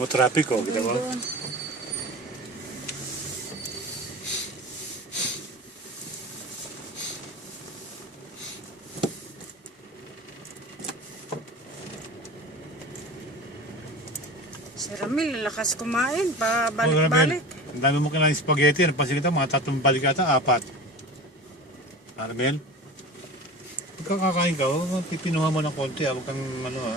Mo traffic oh, kita mo? Doon. Si Ramil, lakas kumain, pabalik-balik. Ang dami mo kailangan spaghetti. Napansin kita, mga 3 balik ata, 4. Armel? Pagka kakain ka, pipinuha mo ng konti. Huwag kang ano ha.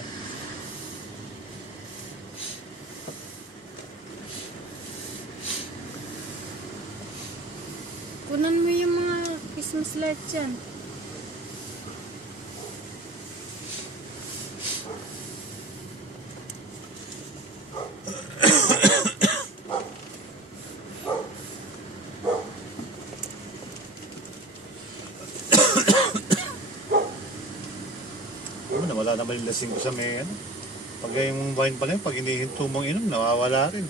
Kunan mo yung mga Christmas lights dyan. Wala naman yung lasing ko sa may ano. Pag yung wine pala yun, pag hinihinto mong inom, nawawala rin.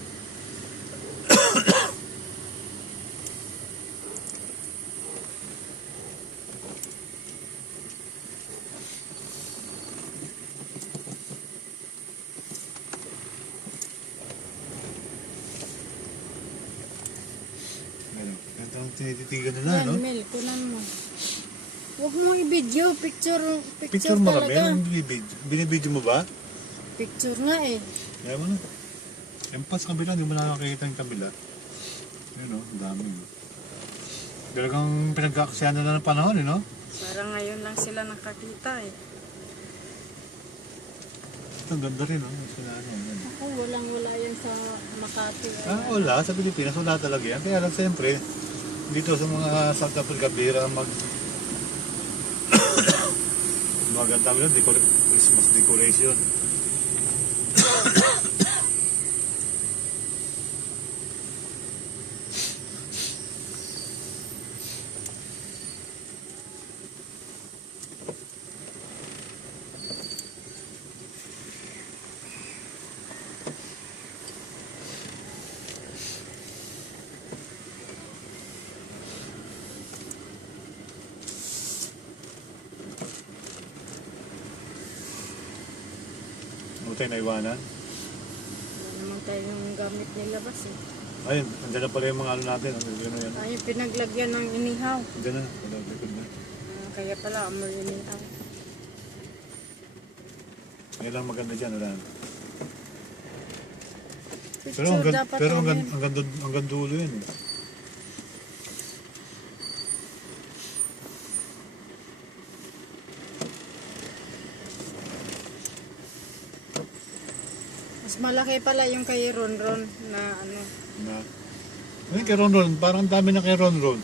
Ganito ang tinititigan nila, Yan, no? Mel, kunan mo. Huwag mong i-video, picture Picture mo kami, talaga. binibidyo mo ba? Picture nga eh. Kaya mo na. Yung pa sa kabila, hindi mo nakakita yung kabila. Yun o, ang dami. Talagang pinagkakasayan na ng panahon, no? Parang ngayon lang sila nakakita eh. Ito, ang ganda rin, no? Yan. Ako, walang-wala yan sa Makati. Wala. Sa Pilipinas, wala talaga yan. Kaya lang, siyempre, dito sa mga South Africa, bira maganda mo yun, Christmas decoration. Ano tayo naiwanan? Wala naman tayong gamit nilabas eh. Ayun, andyan na pala yung mga ano natin. Yan. Ay, pinaglagyan ng inihaw. Andyan na, wala likod na. Kaya pala, amoy inihaw. Ngayon lang maganda dyan, wala na. Picture Pero dapat namin. hanggang dulo yun. Mas malaki pala yung kay Ronron na ano. Na, kay Ron Ron, parang dami na kay Ron Ron.